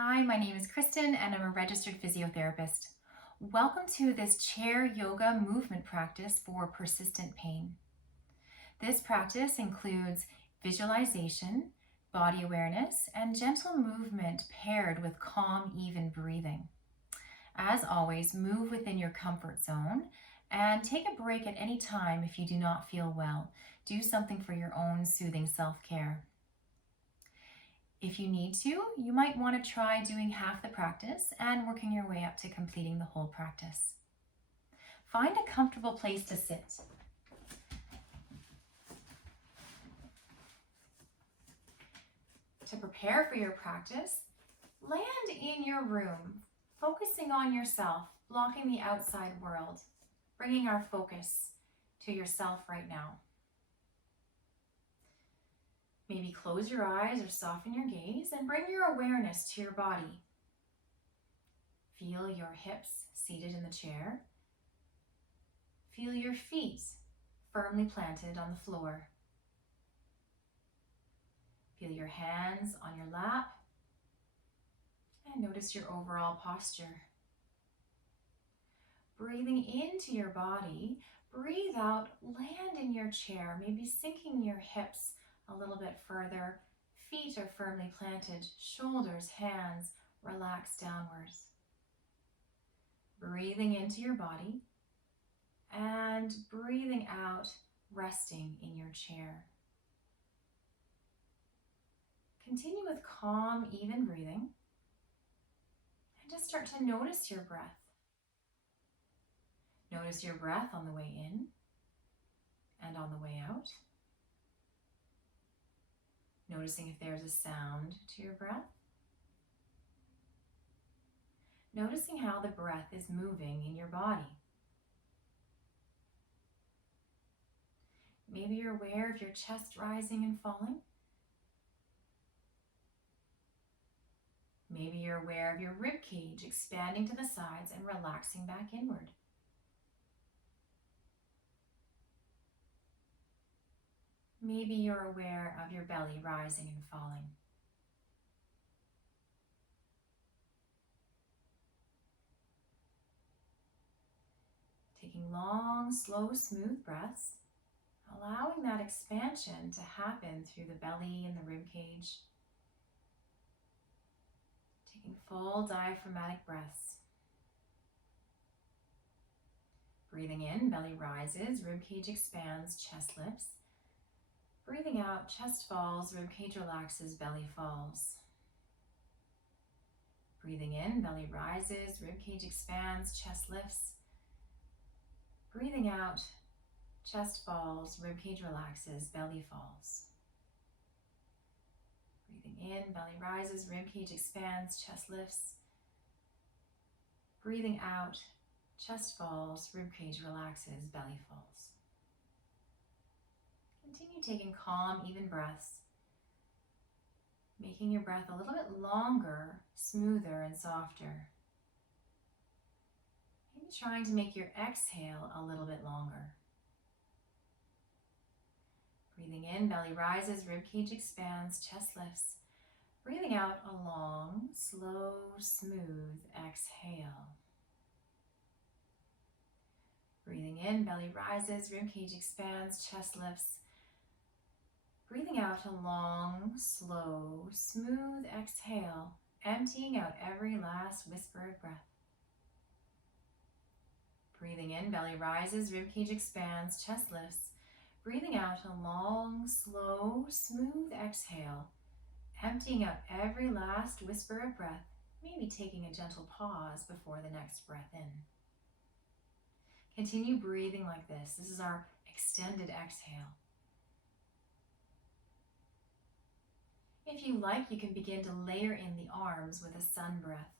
Hi, my name is Kristen and I'm a registered physiotherapist. Welcome to this chair yoga movement practice for persistent pain. This practice includes visualization, body awareness, and gentle movement paired with calm, even breathing. As always, move within your comfort zone and take a break at any time if you do not feel well. Do something for your own soothing self-care. If you need to, you might want to try doing half the practice and working your way up to completing the whole practice. Find a comfortable place to sit. To prepare for your practice, land in your room, focusing on yourself, blocking the outside world, bringing our focus to yourself right now. Maybe close your eyes or soften your gaze and bring your awareness to your body. Feel your hips seated in the chair. Feel your feet firmly planted on the floor. Feel your hands on your lap and notice your overall posture. Breathing into your body, breathe out, land in your chair, maybe sinking your hips a little bit further. Feet are firmly planted, shoulders, hands relax downwards. Breathing into your body and breathing out, resting in your chair. Continue with calm, even breathing and just start to notice your breath. Notice your breath on the way in and on the way out. Noticing if there's a sound to your breath. Noticing how the breath is moving in your body. Maybe you're aware of your chest rising and falling. Maybe you're aware of your rib cage expanding to the sides and relaxing back inward. Maybe you're aware of your belly rising and falling. Taking long, slow, smooth breaths, allowing that expansion to happen through the belly and the rib cage. Taking full diaphragmatic breaths. Breathing in, belly rises, rib cage expands, chest lifts. Breathing out, chest falls, rib cage relaxes, belly falls. Breathing in, belly rises, rib cage expands, chest lifts. Breathing out, chest falls, rib cage relaxes, belly falls. Breathing in, belly rises, rib cage expands, chest lifts. Breathing out, chest falls, rib cage relaxes, belly falls. Continue taking calm, even breaths, making your breath a little bit longer, smoother, and softer. Maybe trying to make your exhale a little bit longer. Breathing in, belly rises, rib cage expands, chest lifts. Breathing out, a long, slow, smooth exhale. Breathing in, belly rises, rib cage expands, chest lifts. Breathing out a long, slow, smooth exhale, emptying out every last whispered breath. Breathing in, belly rises, rib cage expands, chest lifts. Breathing out a long, slow, smooth exhale, emptying out every last whisper of breath, maybe taking a gentle pause before the next breath in. Continue breathing like this. This is our extended exhale. If you like, you can begin to layer in the arms with a sun breath.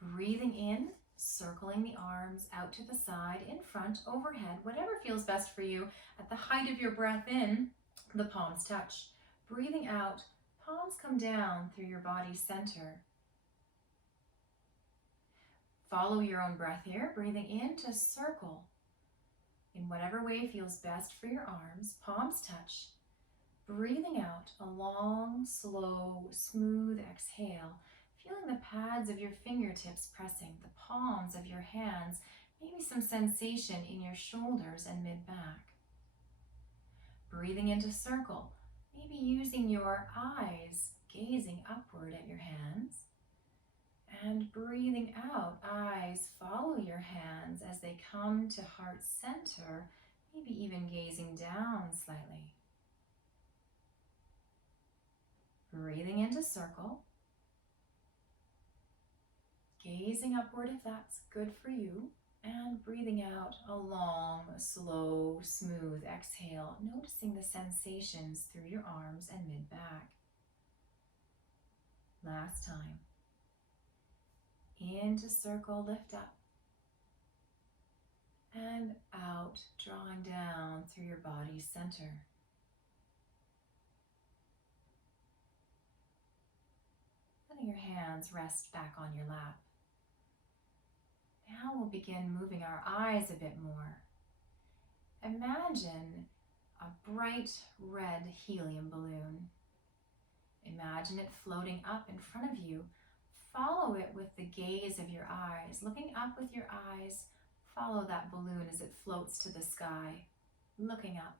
Breathing in, circling the arms out to the side, in front, overhead, whatever feels best for you. At the height of your breath in, the palms touch. Breathing out, palms come down through your body's center. Follow your own breath here, breathing in to circle. In whatever way feels best for your arms, palms touch. Breathing out a long, slow, smooth exhale, feeling the pads of your fingertips pressing, the palms of your hands, maybe some sensation in your shoulders and mid-back. Breathing into circle, maybe using your eyes, gazing upward at your hands. And breathing out, eyes follow your hands as they come to heart center, maybe even gazing down slightly. Breathing into circle, gazing upward if that's good for you, and breathing out a long, slow, smooth exhale, noticing the sensations through your arms and mid-back. Last time. Into circle, lift up. And out, drawing down through your body's center. Letting your hands rest back on your lap. Now we'll begin moving our eyes a bit more. Imagine a bright red helium balloon. Imagine it floating up in front of you. Follow it with the gaze of your eyes. Looking up with your eyes, follow that balloon as it floats to the sky. Looking up.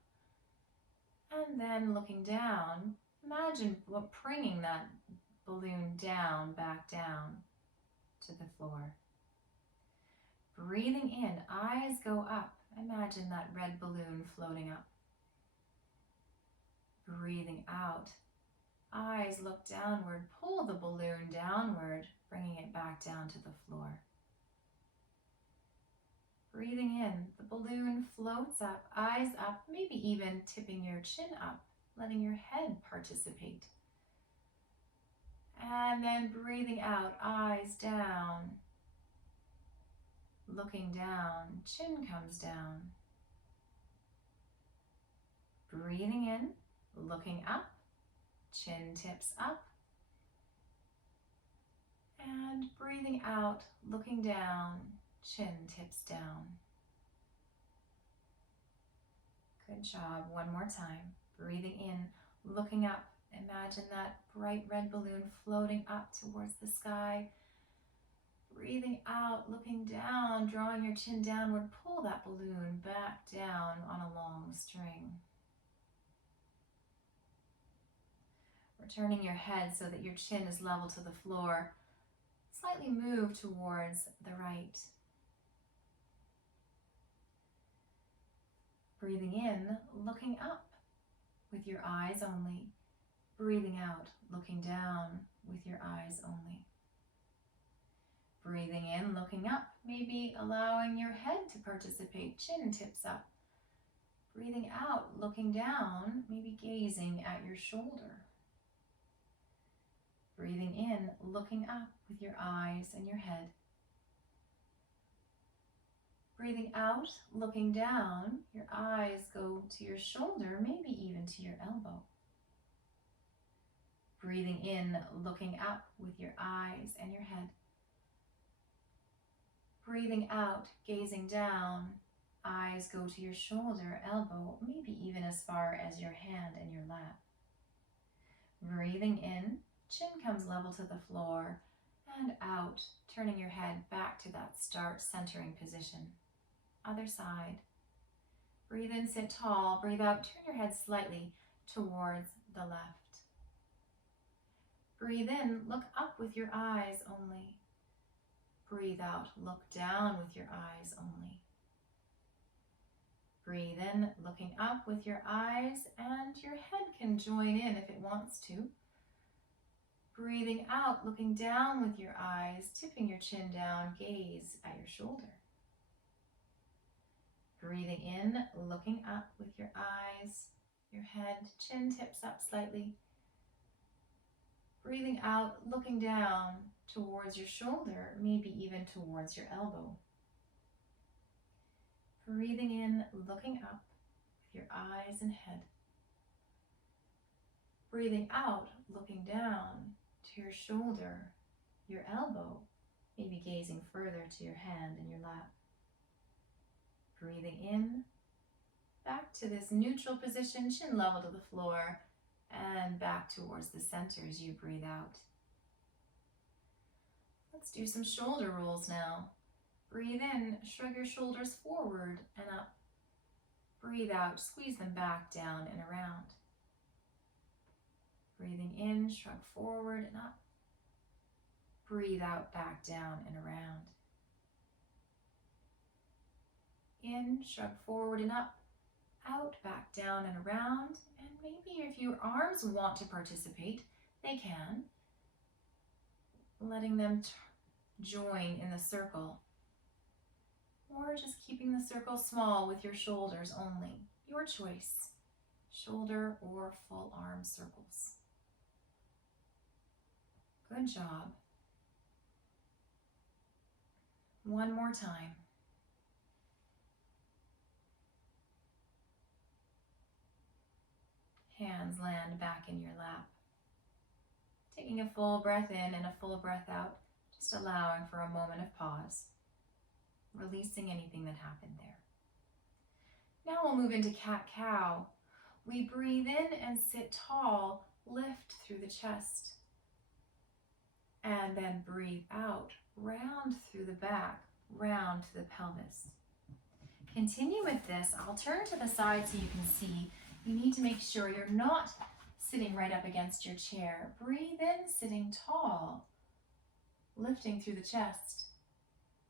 And then looking down, imagine bringing that balloon down, back down to the floor. Breathing in, eyes go up. Imagine that red balloon floating up. Breathing out, eyes look downward. Pull the balloon downward, bringing it back down to the floor. Breathing in, the balloon floats up, eyes up, maybe even tipping your chin up, letting your head participate. And then breathing out, eyes down, looking down, chin comes down. Breathing in, looking up, chin tips up. And breathing out, looking down, chin tips down. Good job. One more time. Breathing in, looking up. Imagine that bright red balloon floating up towards the sky. Breathing out, looking down, drawing your chin downward. Pull that balloon back down on a long string. Returning your head so that your chin is level to the floor. Slightly move towards the right. Breathing in, looking up with your eyes only. Breathing out, looking down with your eyes only. Breathing in, looking up, maybe allowing your head to participate, chin tips up. Breathing out, looking down, maybe gazing at your shoulder. Breathing in, looking up with your eyes and your head. Breathing out, looking down, your eyes go to your shoulder, maybe even to your elbow. Breathing in, looking up with your eyes and your head. Breathing out, gazing down, eyes go to your shoulder, elbow, maybe even as far as your hand and your lap. Breathing in, chin comes level to the floor, and out, turning your head back to that start centering position. Other side. Breathe in, sit tall. Breathe out, turn your head slightly towards the left. Breathe in, look up with your eyes only. Breathe out, look down with your eyes only. Breathe in, looking up with your eyes, and your head can join in if it wants to. Breathing out, looking down with your eyes, tipping your chin down, gaze at your shoulder. Breathing in, looking up with your eyes, your head, chin tips up slightly. Breathing out, looking down towards your shoulder, maybe even towards your elbow. Breathing in, looking up with your eyes and head. Breathing out, looking down to your shoulder, your elbow, maybe gazing further to your hand and your lap. Breathing in, back to this neutral position, chin level to the floor, and back towards the center as you breathe out. Let's do some shoulder rolls now. Breathe in, shrug your shoulders forward and up. Breathe out, squeeze them back down and around. Breathing in, shrug forward and up. Breathe out, back down and around. In, shrug forward and up. Out, back down and around. And maybe if your arms want to participate, they can. Letting them join in the circle. Or just keeping the circle small with your shoulders only. Your choice. Shoulder or full arm circles. Good job. One more time. Hands land back in your lap. Taking a full breath in and a full breath out, just allowing for a moment of pause. Releasing anything that happened there. Now we'll move into cat-cow. We breathe in and sit tall, lift through the chest. And then breathe out, round through the back, round to the pelvis. Continue with this. I'll turn to the side so you can see. You need to make sure you're not sitting right up against your chair. Breathe in, sitting tall, lifting through the chest.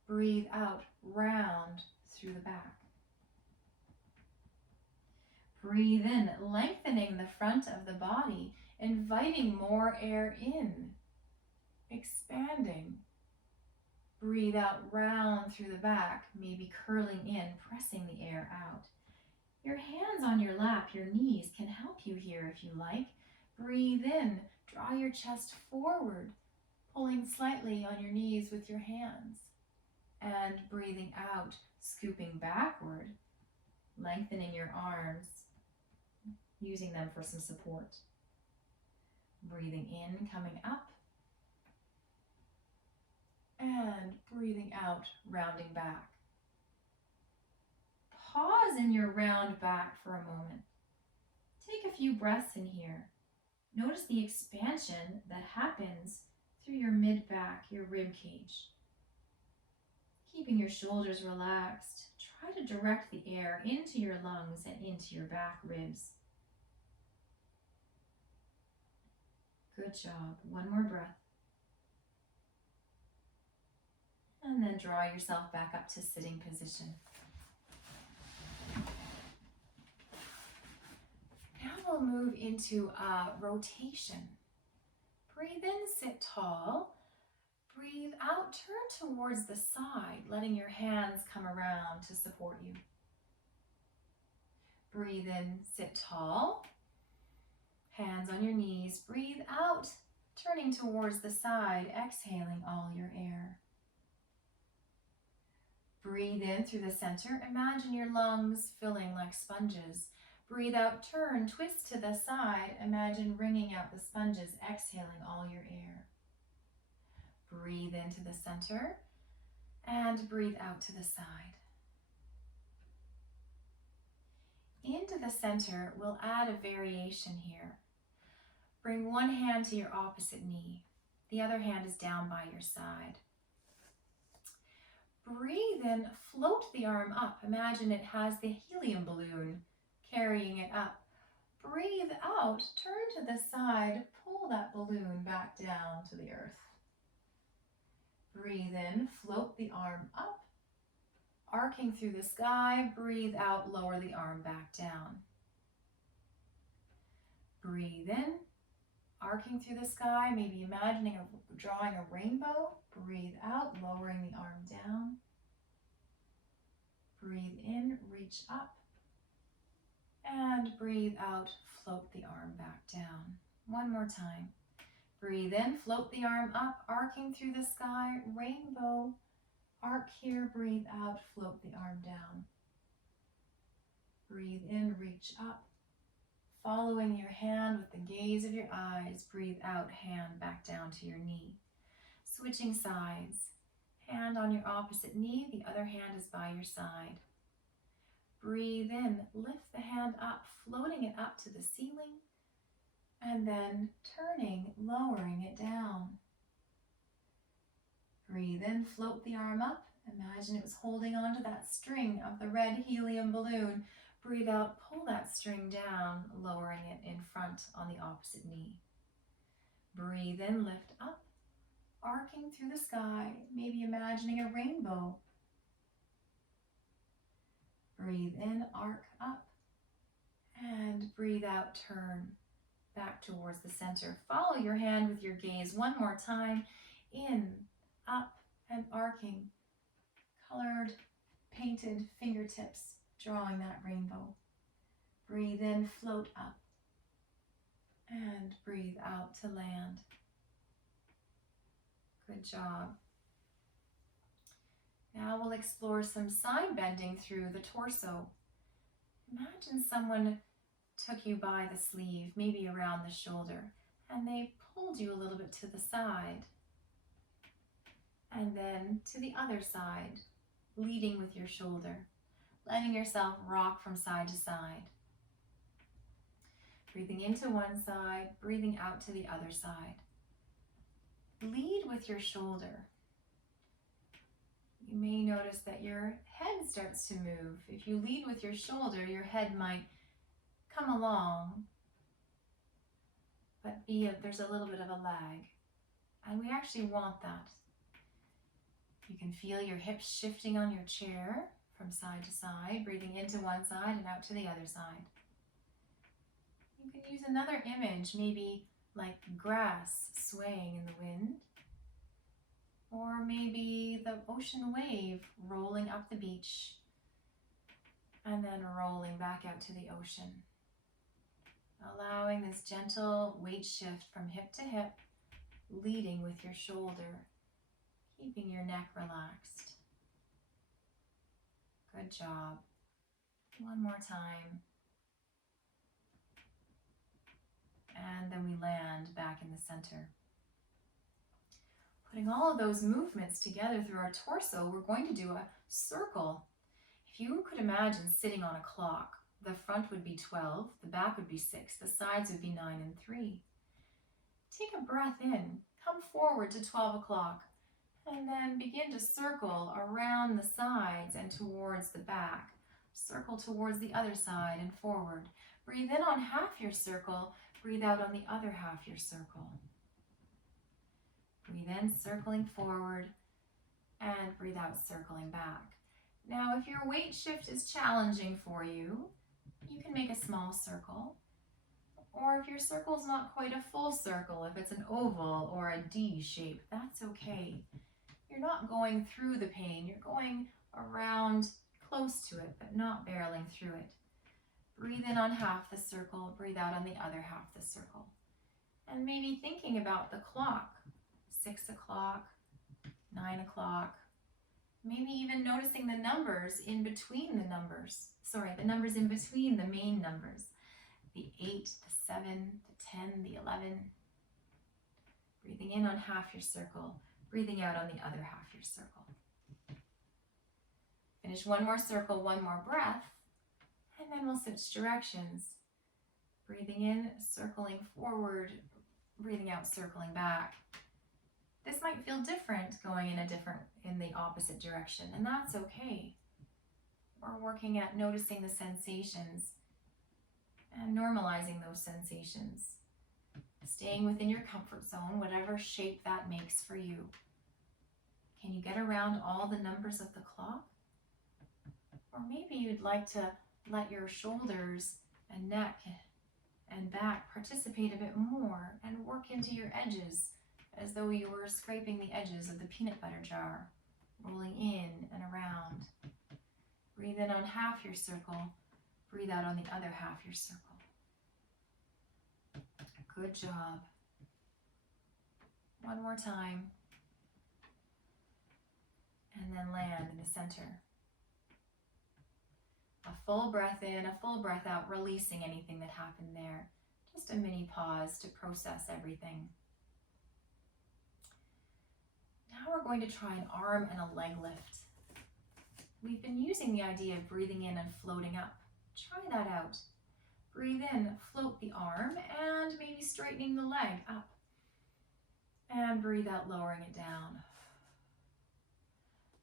Breathe out, round through the back. Breathe in, lengthening the front of the body, inviting more air in, expanding. Breathe out, round through the back, maybe curling in, pressing the air out. Your hands on your lap, your knees can help you here if you like. Breathe in, draw your chest forward, pulling slightly on your knees with your hands. And breathing out, scooping backward, lengthening your arms, using them for some support. Breathing in, coming up. And breathing out, rounding back. Pause in your round back for a moment. Take a few breaths in here. Notice the expansion that happens through your mid-back, your rib cage. Keeping your shoulders relaxed, try to direct the air into your lungs and into your back ribs. Good job. One more breath. And then draw yourself back up to sitting position. Now we'll move into a rotation. Breathe in, sit tall. Breathe out, turn towards the side, letting your hands come around to support you. Breathe in, sit tall. Hands on your knees. Breathe out, turning towards the side, exhaling all your air. Breathe in through the center. Imagine your lungs filling like sponges. Breathe out, turn, twist to the side. Imagine wringing out the sponges, exhaling all your air. Breathe into the center and breathe out to the side. Into the center, we'll add a variation here. Bring one hand to your opposite knee. The other hand is down by your side. Breathe in, float the arm up. Imagine it has the helium balloon carrying it up. Breathe out, turn to the side, pull that balloon back down to the earth. Breathe in, float the arm up, arcing through the sky. Breathe out, lower the arm back down. Breathe in, arcing through the sky, maybe imagining drawing a rainbow. Breathe out, lowering the arm down. Breathe in, reach up. And breathe out, float the arm back down. One more time. Breathe in, float the arm up, arcing through the sky, rainbow. Arc here, breathe out, float the arm down. Breathe in, reach up. Following your hand with the gaze of your eyes, breathe out, hand back down to your knee. Switching sides. Hand on your opposite knee, the other hand is by your side. Breathe in, lift the hand up, floating it up to the ceiling. And then turning, lowering it down. Breathe in, float the arm up. Imagine it was holding onto that string of the red helium balloon. Breathe out, pull that string down, lowering it in front on the opposite knee. Breathe in, lift up, arcing through the sky, maybe imagining a rainbow. Breathe in, arc up, and breathe out, turn back towards the center. Follow your hand with your gaze one more time. In, up, and arcing. Colored, painted fingertips, drawing that rainbow. Breathe in, float up, and breathe out to land. Good job. Now we'll explore some side bending through the torso. Imagine someone took you by the sleeve, maybe around the shoulder, and they pulled you a little bit to the side, and then to the other side, leading with your shoulder, letting yourself rock from side to side. Breathing into one side, breathing out to the other side. Lead with your shoulder. You may notice that your head starts to move. If you lead with your shoulder, your head might come along, but there's a little bit of a lag. And we actually want that. You can feel your hips shifting on your chair from side to side, breathing into one side and out to the other side. You can use another image, maybe like grass swaying in the wind, or maybe the ocean wave rolling up the beach and then rolling back out to the ocean. Allowing this gentle weight shift from hip to hip, leading with your shoulder, keeping your neck relaxed. Good job. One more time. And then we land back in the center. Putting all of those movements together through our torso, we're going to do a circle. If you could imagine sitting on a clock, the front would be 12, the back would be 6, the sides would be 9 and 3. Take a breath in, come forward to 12 o'clock, and then begin to circle around the sides and towards the back. Circle towards the other side and forward. Breathe in on half your circle, breathe out on the other half your circle. Breathe in, circling forward, and breathe out, circling back. Now, if your weight shift is challenging for you, you can make a small circle. Or if your circle is not quite a full circle, if it's an oval or a D shape, that's okay. You're not going through the pain, you're going around close to it, but not barreling through it. Breathe in on half the circle, breathe out on the other half the circle. And maybe thinking about the clock, 6 o'clock, 9 o'clock, maybe even noticing the numbers in between the numbers. The numbers in between the main numbers. The 8, the 7, the 10, the 11. Breathing in on half your circle, breathing out on the other half your circle. Finish one more circle, one more breath, and then we'll switch directions. Breathing in, circling forward, breathing out, circling back. This might feel different going in the opposite direction, and that's okay. We're working at noticing the sensations and normalizing those sensations. Staying within your comfort zone, whatever shape that makes for you. Can you get around all the numbers of the clock? Or maybe you'd like to let your shoulders and neck and back participate a bit more and work into your edges as though you were scraping the edges of the peanut butter jar, rolling in and around. Breathe in on half your circle, breathe out on the other half your circle. Good job. One more time. And then land in the center. A full breath in, a full breath out, releasing anything that happened there. Just a mini pause to process everything. Now we're going to try an arm and a leg lift. We've been using the idea of breathing in and floating up. Try that out. Breathe in, float the arm and maybe straightening the leg up. And breathe out, lowering it down.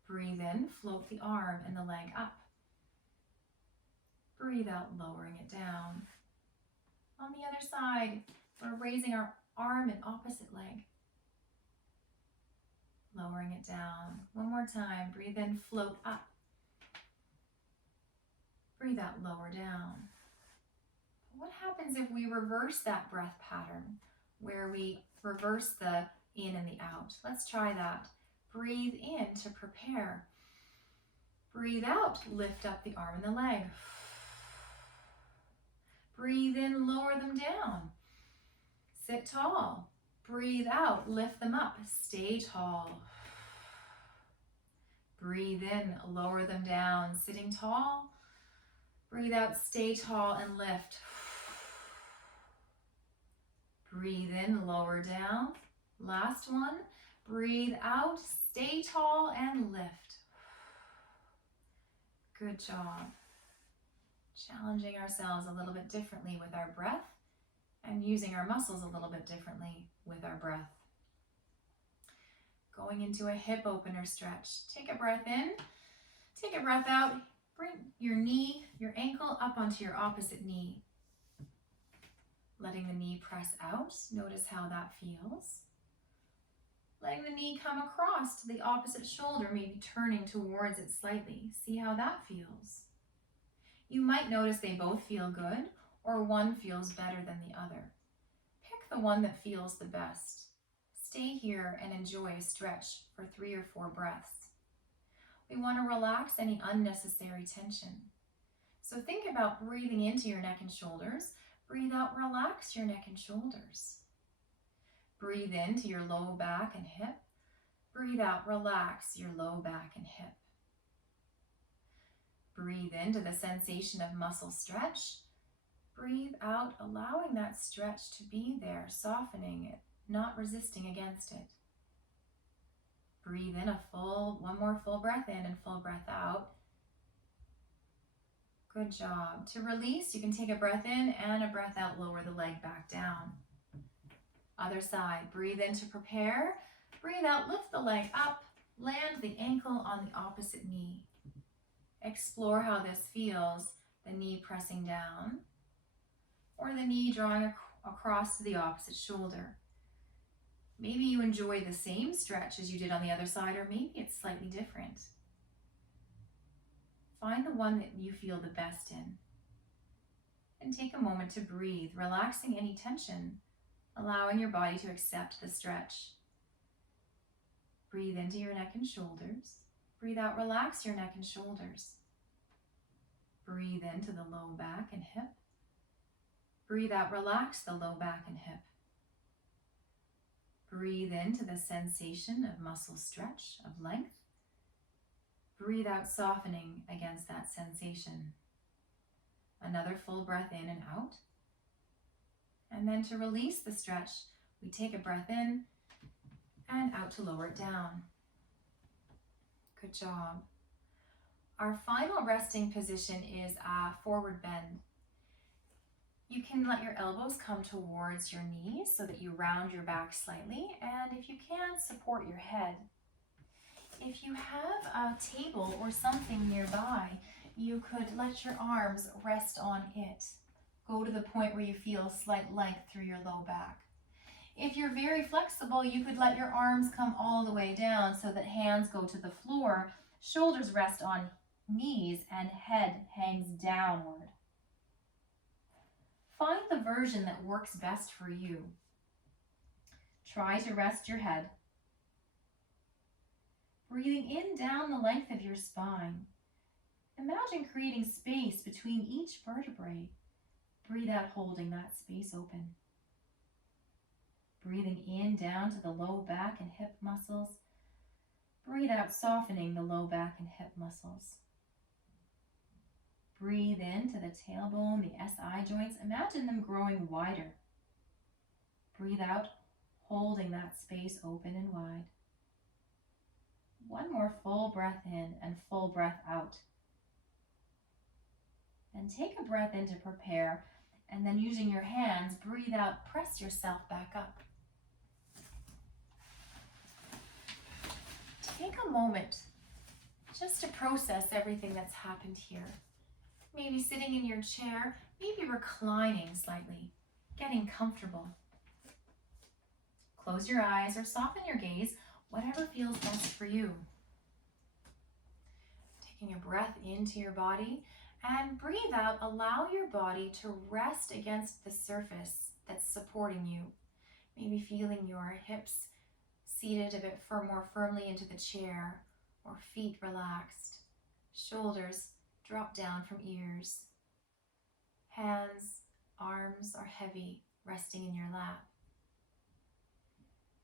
Breathe in, float the arm and the leg up. Breathe out, lowering it down. On the other side, we're raising our arm and opposite leg. Lowering it down. One more time. Breathe in, float up. Breathe out, lower down. What happens if we reverse that breath pattern, where we reverse the in and the out? Let's try that. Breathe in to prepare. Breathe out, lift up the arm and the leg. Breathe in, lower them down. Sit tall. Breathe out, lift them up. Stay tall. Breathe in, lower them down. Sitting tall. Breathe out, stay tall and lift. Breathe in, lower down. Last one. Breathe out, stay tall and lift. Good job. Challenging ourselves a little bit differently with our breath and using our muscles a little bit differently with our breath. Going into a hip opener stretch. Take a breath in, take a breath out. Bring your knee, your ankle up onto your opposite knee. Letting the knee press out. Notice how that feels. Letting the knee come across to the opposite shoulder, maybe turning towards it slightly. See how that feels. You might notice they both feel good, or one feels better than the other. Pick the one that feels the best. Stay here and enjoy a stretch for 3 or 4 breaths. We want to relax any unnecessary tension. So think about breathing into your neck and shoulders. Breathe out, relax your neck and shoulders. Breathe into your low back and hip. Breathe out, relax your low back and hip. Breathe into the sensation of muscle stretch. Breathe out, allowing that stretch to be there, softening it, not resisting against it. Breathe in one more full breath in and full breath out. Good job. To release, you can take a breath in and a breath out, lower the leg back down. Other side, breathe in to prepare. Breathe out, lift the leg up, land the ankle on the opposite knee. Explore how this feels, the knee pressing down, or the knee drawing across to the opposite shoulder. Maybe you enjoy the same stretch as you did on the other side, or maybe it's slightly different. Find the one that you feel the best in. And take a moment to breathe, relaxing any tension, allowing your body to accept the stretch. Breathe into your neck and shoulders. Breathe out, relax your neck and shoulders. Breathe into the low back and hip. Breathe out, relax the low back and hip. Breathe into the sensation of muscle stretch, of length. Breathe out, softening against that sensation. Another full breath in and out. And then to release the stretch, we take a breath in and out to lower it down. Good job. Our final resting position is a forward bend. You can let your elbows come towards your knees so that you round your back slightly, and if you can, support your head. If you have a table or something nearby, you could let your arms rest on it. Go to the point where you feel slight length through your low back. If you're very flexible, you could let your arms come all the way down so that hands go to the floor, shoulders rest on knees, and head hangs downward. Find the version that works best for you. Try to rest your head. Breathing in down the length of your spine. Imagine creating space between each vertebrae. Breathe out, holding that space open. Breathing in down to the low back and hip muscles. Breathe out, softening the low back and hip muscles. Breathe into the tailbone, the SI joints. Imagine them growing wider. Breathe out, holding that space open and wide. One more full breath in and full breath out. And take a breath in to prepare. And then using your hands, breathe out, press yourself back up. Take a moment just to process everything that's happened here. Maybe sitting in your chair, maybe reclining slightly, getting comfortable. Close your eyes or soften your gaze, whatever feels best for you. Taking a breath into your body and breathe out, allow your body to rest against the surface that's supporting you. Maybe feeling your hips seated a bit more firmly into the chair, or feet relaxed, shoulders drop down from ears. Hands, arms are heavy, resting in your lap.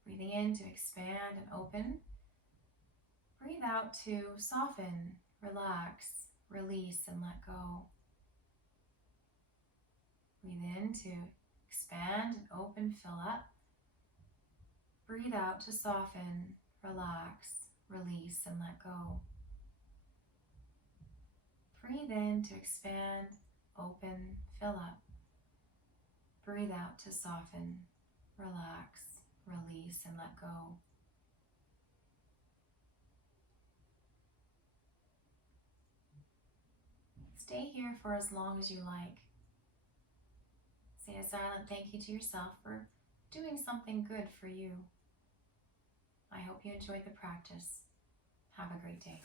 Breathing in to expand and open. Breathe out to soften, relax, release, and let go. Breathe in to expand and open, fill up. Breathe out to soften, relax, release, and let go. Breathe in to expand, open, fill up. Breathe out to soften, relax, release, and let go. Stay here for as long as you like. Say a silent thank you to yourself for doing something good for you. I hope you enjoyed the practice. Have a great day.